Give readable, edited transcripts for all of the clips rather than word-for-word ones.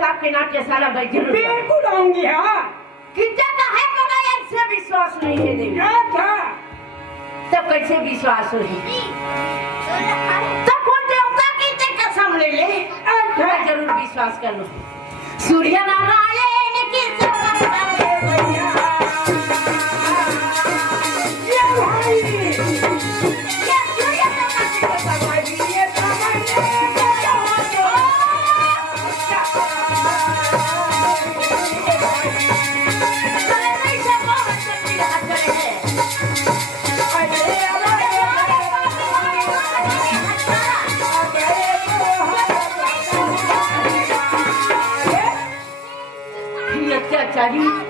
तक आपके नाट्यशाला में जरूर बिल्कुल आऊंगी। हाँ कितना है मना इससे विश्वास नहीं है देवी। अच्छा तब कैसे विश्वास होगी? तब कोई देवता की ते कसम ले ले। अच्छा जरूर विश्वास कर लो। सूर्य नारायण की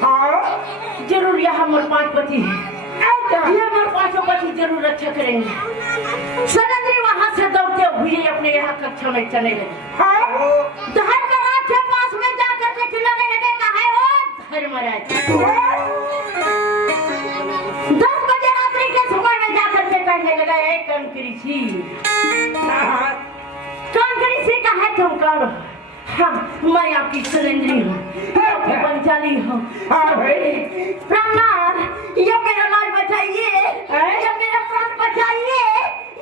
हाँ जरूर यहाँ हमारे 5 पति है। ये हमारे 5 पति जरूर रक्षा करेंगे। सनंदरी वहाँ से दौड़ते हुए अपने यहाँ कक्षा में चले गए। धर्मराज के पास में जाकर के चिल्लाने लगे, कहा है वो धर्मराज 10 बजे रात्रि के समय में जाकर के कहने लगा, है कंकरीसी कहा है तुम कौन हो? हाँ मैं आपकी सनंदरी हूँ, आपकी पंचाली हूँ। प्राण या मेरा लाज बचाइए, या मेरा प्राण बचाइए,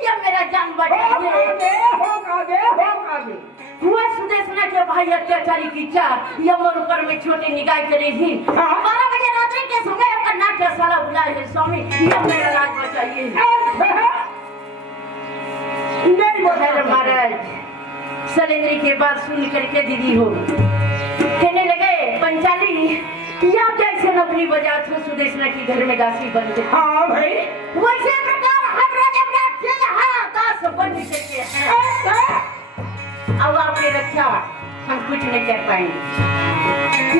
या मेरा जान बचाइए। हुआ सुदेशना के भाई अत्याचारी की चाह या मोर ऊपर में छोटी निगाह करेगी। 12 बजे रात्रि के समय अपना नाट्यशाला बुलाए है स्वामी, या मेरा लाज बचाइए। महाराज सलेंद्री के बात सुन करके दीदी हो कहने लगे, पंचाली या कैसे नौकरी बजा थो सुदेशना की घर में दासी बन गए। हाँ भाई वैसे प्रकार हम राजमराज के यहाँ दास बन सके हैं। अब आपकी रक्षा हम कुछ नहीं कर पाएंगे।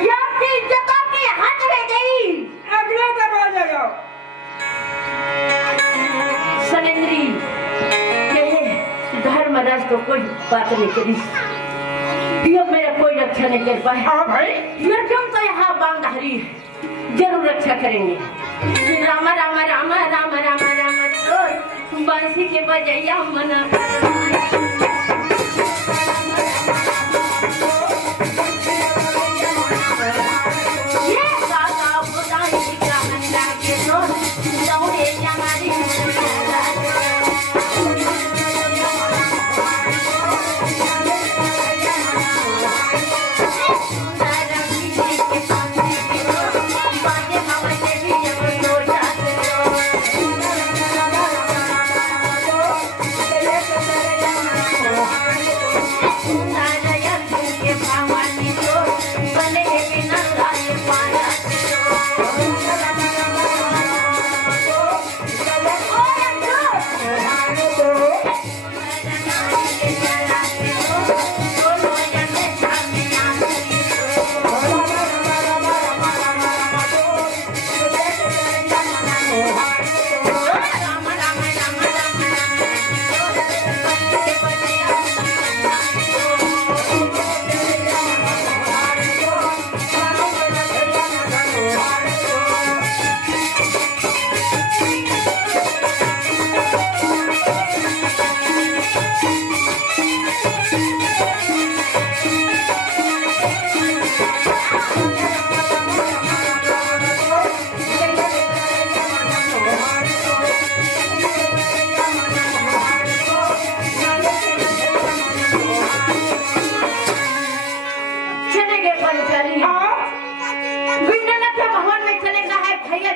या आपकी इज्जत आपके हाथ में गई। अगले दरवाजा जाओ। सलेंद्री धर्मराज को कोई बात नहीं करी, ये मेरा कोई रक्षा नहीं कर पाए। हाँ भाई तुम तो यहाँ बांधारी जरूर रक्षा करेंगे। रामा रामा रामा रामा रामा रामा तो बांसी के बजैया मना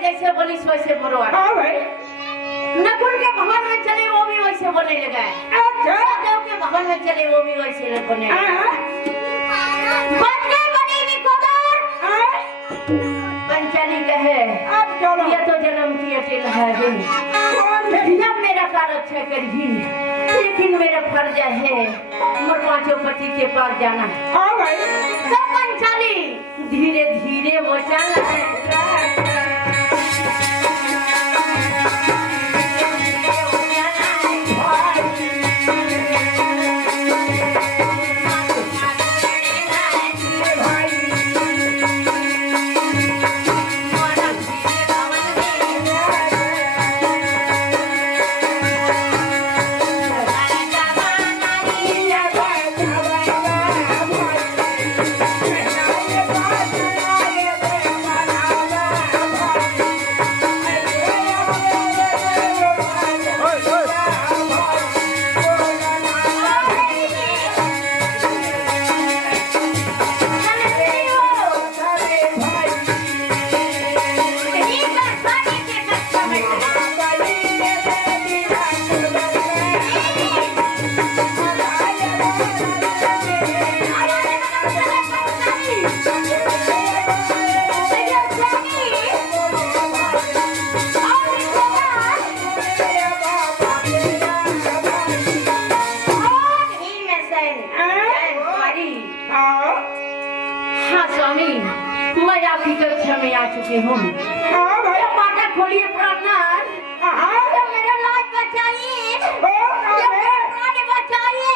जैसे बोलिस वैसे बोलो। हाँ भाई नकुल के भवन में चले वो भी वैसे बोलने लगा। अच्छा देव के भवन में चले वो भी वैसे बोलने लगा। बन गई बनी भी कोदर। पंचाली कहे अब चलो, ये तो जन्म की अकेला है। जब मेरा कार्य अच्छा करी, लेकिन मेरा फर्ज है मोर 5 पति के पास जाना। हाँ भाई तो पंचाली धीरे धीरे वो चल है। चुकी हूँ। हाँ भाई। बाटा खोलिए प्राणनाथ। तो मेरा लाज बचाइए, प्राण बचाइए।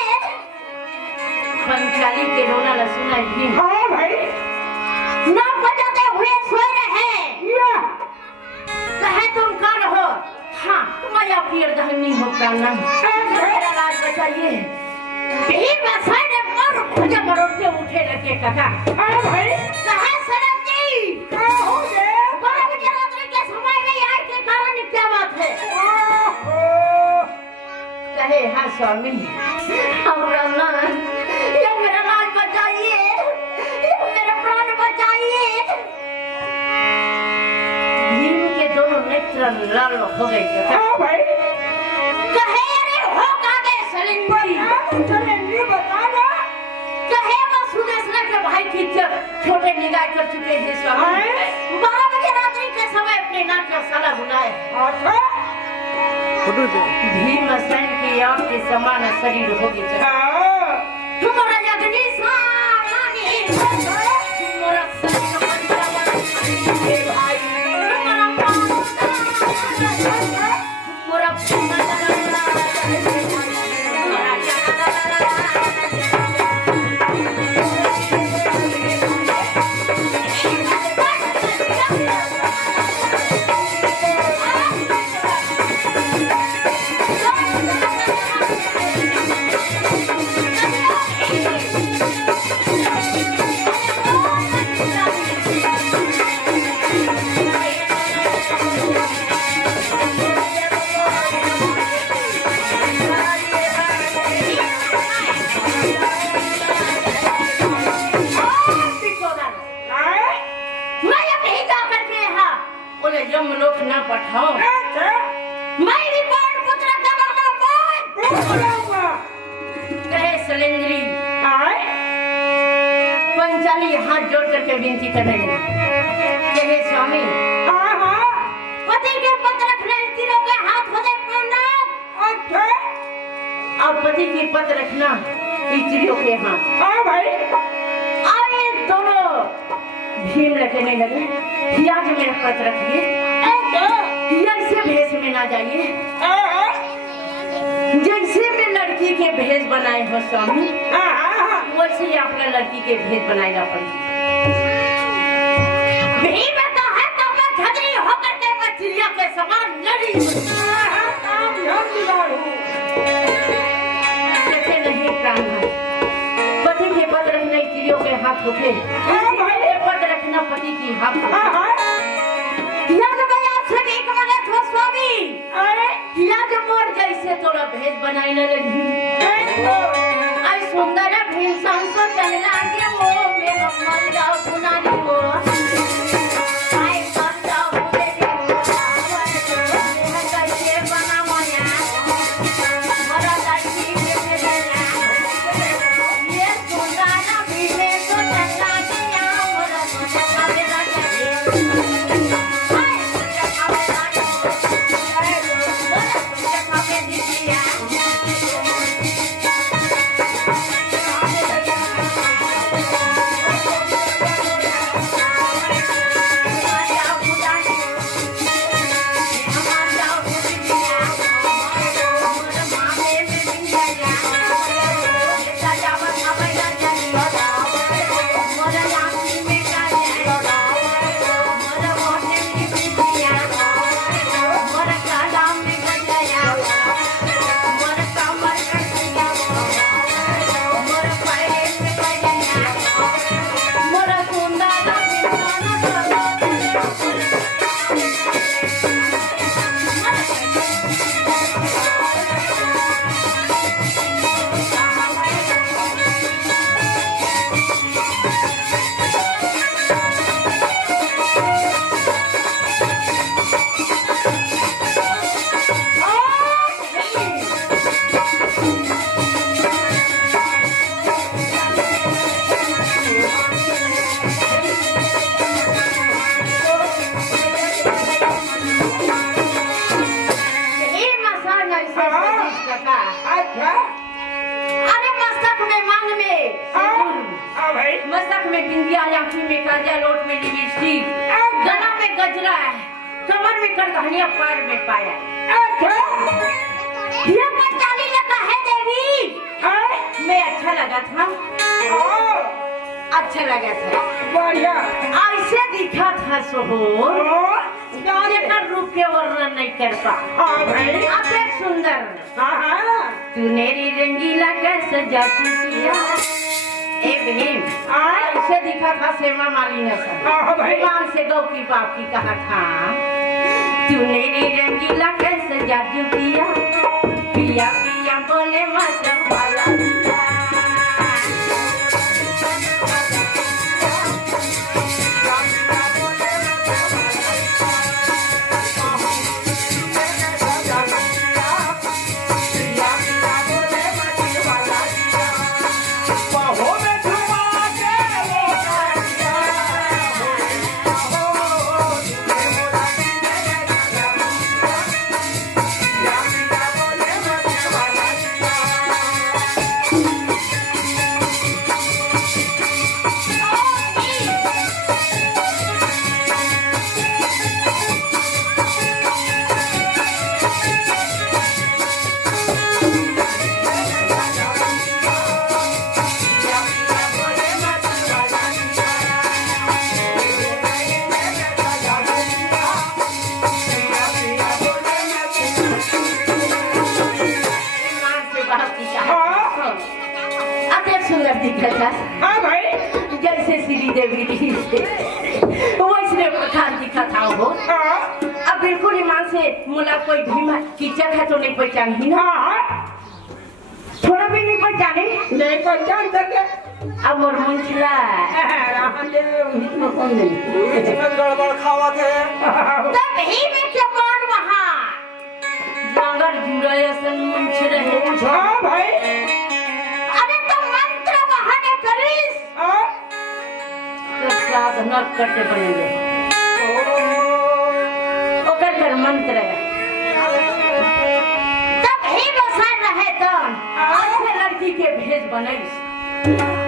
पंचाली के रोना ला सुना ही। हाँ भाई। ना बजाते हुए सोए रहे। कहे तुम कौन हो? हाँ, मैं आपकी अर्धांगिनी हूँ प्राणनाथ। मेरा लाज बचाइए। भीम ने मर खुजा मरोड़ते उठे लगे काका। हाँ भाई। कहे सनम जी, क्या हो गया? बड़ा विचारात्मक के समय में यहाँ के कारण क्या बात है? कहे हाँ स्वामी, ये मेरा लाज बचाइए, ये मेरा प्राण बचाइए। भीम के दोनों नेत्र लाल हो गए काका। हाँ भाई। कहे अरे हो कहाँ गए सलेंद्री बताना। कहे वो सुदेशना के भाई की छोटे निगाह कर चुके हैं स्वामी। 12 बजे रात्रि के समय अपने नाथ का साला बुलाए। भीमसेन की आंख के समान शरीर हो गया। तुम्हारा यज्ञ सारानी तुम्हारा शरीर भाई यमलोक न पठाओ। मैं भी बाण पुत्र का कहे सलेंद्री। पंचाली हाथ जोड़ करके विनती कर रही है। कहे स्वामी, पति के पत्र रखना स्त्रियों के हाथ होते प्राणनाथ। और पति की पत्र रखना स्त्रियों के हाथ। आए दोनों भीम रखने लगे। आज मेरा पत्र रखिए, ऐसे भेष में ना जाइए जैसे मैं लड़की के भेष बनाए हो स्वामी, वैसे ही अपना लड़की के भेष बनाएगा पड़ेगा। भीम का है तो मैं झगड़ी होकर के मैं चिड़िया के समान लड़ी। देखे नहीं प्राणनाथ, पति के पद रखना स्त्रियों के हाथ उठे, पद रखना पति की हाथ। जैसे थोड़ा भेद बनाई न लगी। आई सुंदर भीम संसो चलना के वो में हम मर जाओ सुनानी वो। आई मर जाओ बेटी मैं कैसे बना माया मरा लड़की के देना। ये सुंदर भीम तो चलना के यहाँ मरा मजा मेरा हाँ भाई। मस्तक में बिंदिया, आंखी में काजल, ओठ में लिपस्टिक, गला में गजरा है, कमर में करधनिया, पैर में पायल। ये पंचाली लगा है देवी। मैं अच्छा लगा था, अच्छा लगा था, बढ़िया। ऐसे दिखा था सोहर जेकर रूप के वर्णन नहीं कर पा। हाँ भाई। अबे सुंदर, तूने री रंगीला कैसे जादू किया। ए बहन, ऐसे दिखा था सेवा मालिनी सा। हाँ भाई। भगवान से गौ की बाप की कहा था, तूने री रंगीला कैसे जादू किया, पिया पिया बोले मत वाला दिया। हाँ भाई। जैसे श्री देवी वैसे प्रकार दिखा था वो। अब बिल्कुल ईमान से मुला कोई भी कीचक है तो नहीं पहचानी ना। थोड़ा भी नहीं पहचाने। नहीं पहचान सके। अब मोर मुंचला गड़बड़ खावा थे। तब ही में क्या कौन वहाँ जागर जुड़ा ऐसा मुंच रहे। हाँ भाई। साधना करते बनेंगे ओकर कर मंत्र तब ही बसन रहे तो ऐसे लड़की के भेज बनैस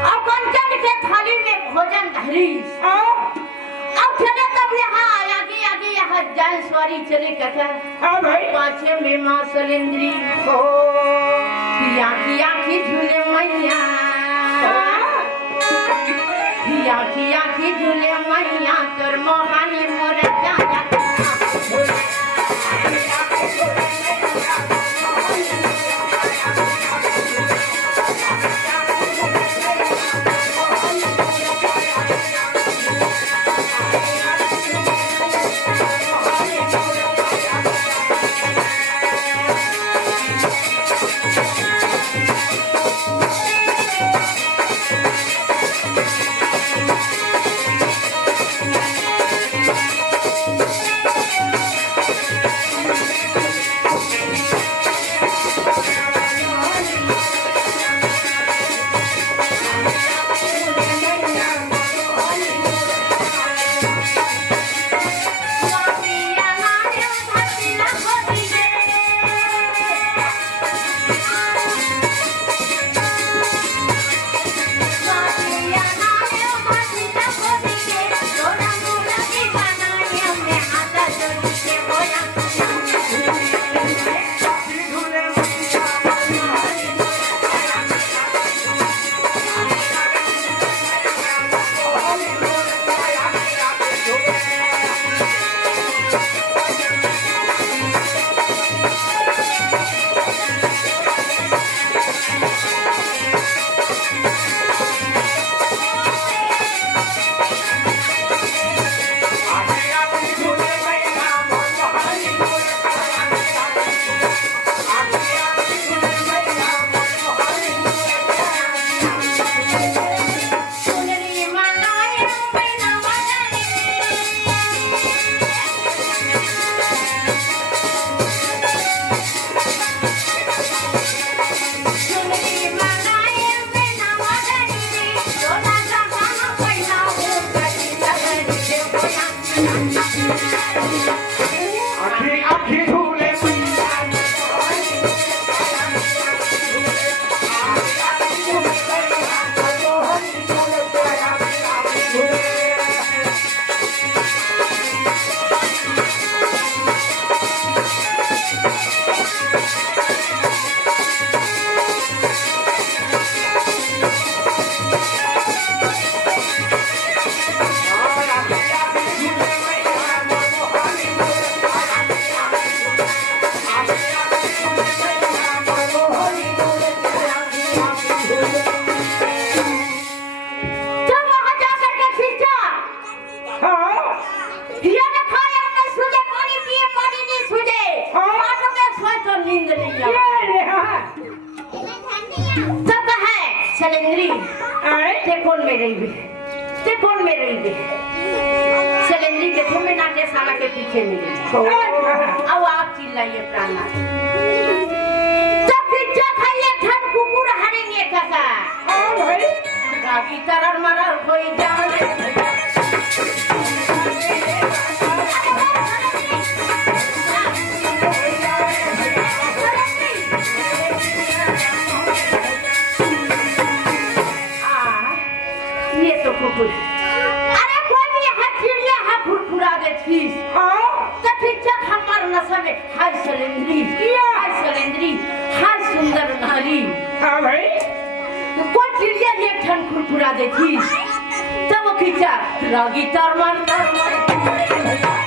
और कंचन के थाली में भोजन धरीस। अब चले तब यहाँ आगे आगे यहाँ जान सवारी चले कथा। हाँ भाई। पाछे में माँ सलेंद्री किया झूले मैया, की झूले मैया तोर मोहानी मोर जाया। सलेंद्री आए ते कौन में रही बे ते कौन में रही बे सलेंद्री देखो मैं नाट्यशाला के पीछे में गई अब आप चिल्लाइए प्राणनाथ तो पिज्जा खाइए ठन कुकुर हरेंगे काका हाँ भाई काकी तरर मरर कोई जाने ये तो कुकुर अरे कोई भी है चिड़िया है फुरफुरा दे थी हाँ तो पिज्जा हमार नसबे हाय सलेंद्री हाय सुंदर नारी हाँ भाई कोई चिड़िया एक ठन फुरफुरा दे थी तब वो खींचा रागी तर मर